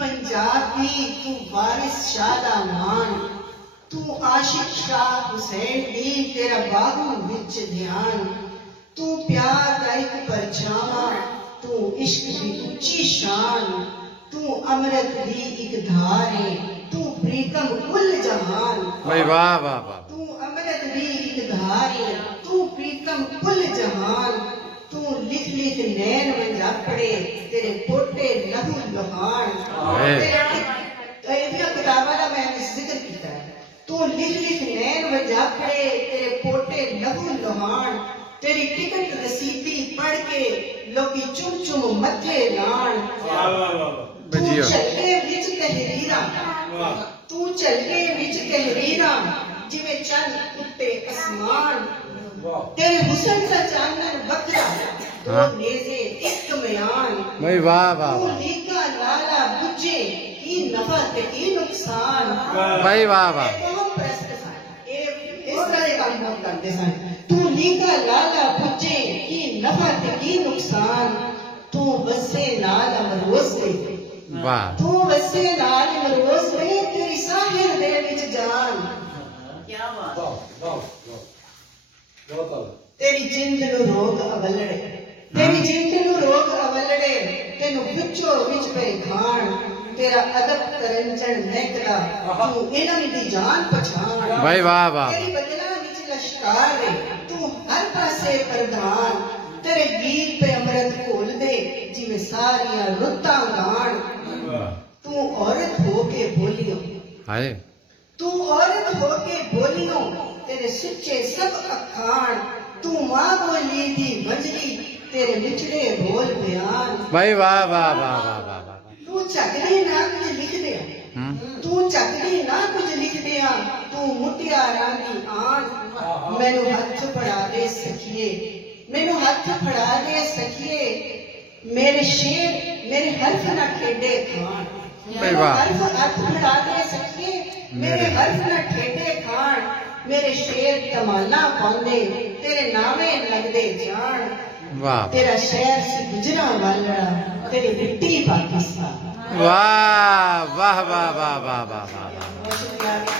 पंजाबी तू वारिस शाह दा मान, तू आशिक शाह हुसैन दी तेरा बाहू विच ध्यान, तू प्यार दा इक परछावा, तू इश्क दी उच्ची शान, तू अमृत दी एक धार है, तू प्रीतम कुल जहान। भाई वाह वाह वाह। तू अमृत दी एक धार है, तू प्रीतम कुल जहान, तू लिख लिख नैन मंजापड़े तेरे पोटे लहू लुहान। तेरी किताबां दा मैं जिक्र कीता है। तू लिख लिख नैन मंजापड़े तेरे पोटे लहू लुहान, तेरी टिकट रसीदी पढ़ के लोकी चुम चुम मथे लान। तू चलके विच तहरीरा, तू चलके विच तहरीरा जिवें चंद उत्ते आसमान, तेरे हुस्न दा चानन बखरा दो नेज़े एक म्यान। भाई वाह वाह। तू लीका लाला बुझे की नफा ते की नुकसान। भाई वाह वाह। कौन प्रस्त सन इस तरह के काम बहुत करते सन। तू लीका लाला बुझे की नफा ते की नुकसान, तू वसे नाल अमरोज दे, वाह तू वसे नाल अमरोज दे तेरी साहिर दे विच जान। क्या बात। तेरी जिंद नू रोग अवलड़े, तेरी जिंद नू रोग अवलड़े तेनू विचो विच पे खान, तेरा अदब तरंजन महकदा तू इन्हां दी जान पछान। भाई वाह वाह। तेरी बदला विच लश्कार रे तू हर पासे प्रधान, तेरे गीत पे अमृत घोल दे जिवें सारियां रुत्तां गान। तू औरत होके बोलियो, हाय तू औरत होके बोलियो तेरे सच्चे सब अखान, तू मां बोली दी बजली तेरे मिठड़े बोल बयान। भाई वाह वाह वाह वाह वाह। तू झगड़ी ना कुछ लिख दे, तू झगड़ी ना कुछ लिख दिया, तू मुटियारा दी आन। मैनू हथ फड़ा दे सखिए, मैनू हथ फड़ा दे सखिए, मेरे शेर मेरे हर्फ ना खेडे खान। हथ फड़ा दे सखिए मेरे हर्फ ना खेडे खान, मेरे शेर तमाना पांदे तेरे नामे लगदे जान। वाह। तेरा शहर सी गुजरा वाला तेरी मिट्टी पाकिस्तान। वाह वाह वाह वाह वाह वाह वाह।